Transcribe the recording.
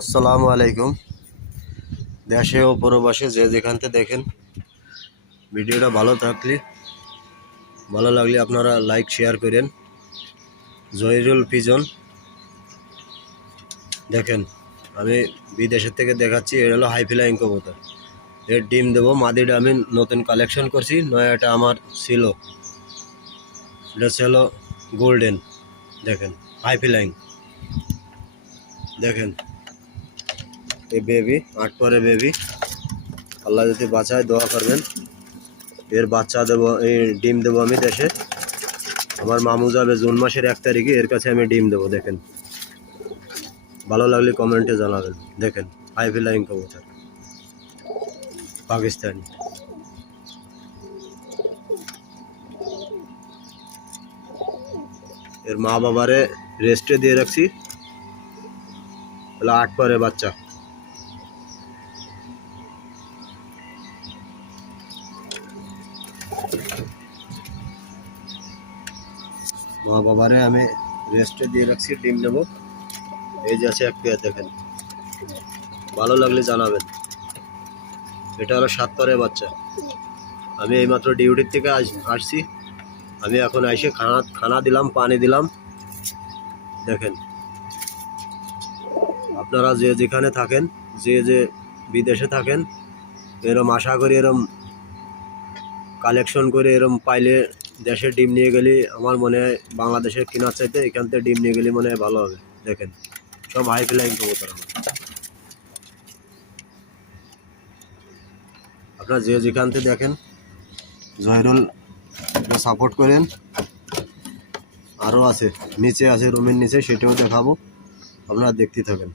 আসসালামু আলাইকুম। দেশে ও প্রবাসে যে যেখান থেকে দেখেন ভিডিওটা ভালো লাগলে আপনারা লাইক শেয়ার করেন। জহিরুল পিজন দেখেন, আমি বিদেশের থেকে দেখাচ্ছি। এর হলো হাই ফ্লাইং কবুতর। এর ডিম দেবো। মাদিটা আমি নতুন কালেকশন করছি, নয়াটা আমার ছিল। এটা ছিল গোল্ডেন। দেখেন হাই ফ্লাইং। দেখেন এই বেবি, 8 পরে বেবি। আল্লাহ যদি বাঁচায় দোয়া করবেন। এর বাচ্চা দেবো, এই ডিম দেবো আমি দেশে। আমার মামু যাবে জুন মাসের 1 তারিখে, এর কাছে আমি ডিম দেবো। দেখেন, ভালো লাগলে কমেন্টে জানাবেন। দেখেন হাই ফ্লাইং কবুতর, পাকিস্তানি। এর মা বাবারে রেস্টে দিয়ে রাখছি। 8 পরে বাচ্চা। মা বাবারে আমি রেস্টে দিয়ে রাখছি, ডিম নেবো। এই যে আছে এক পেয়ার, দেখেন ভালো লাগলে জানাবেন। এটা হলো 7 পরে বাচ্চা। আমি এইমাত্র ডিউটির থেকে আসছি। আমি এখন এসে খানা দিলাম, পানি দিলাম। দেখেন, আপনারা যে যেখানে থাকেন, যে বিদেশে থাকেন, এরম আশা করি এরম কালেকশন করে এরম পাইলে দেশে ডিম নিয়ে গেলে আমার মনে হয় বাংলাদেশের কেনার চাইতে এখান থেকে ডিম নিয়ে গেলে মনে হয় ভালো হবে। দেখেন সব হাই ফ্লাইং কবুতর আমার। আপনারা যে যেখান থেকে দেখেন জহিরুল সাপোর্ট করেন। আরও আছে, নিচে আছে, রুমের নিচে, সেটাও দেখাবো। আপনারা দেখতে থাকেন।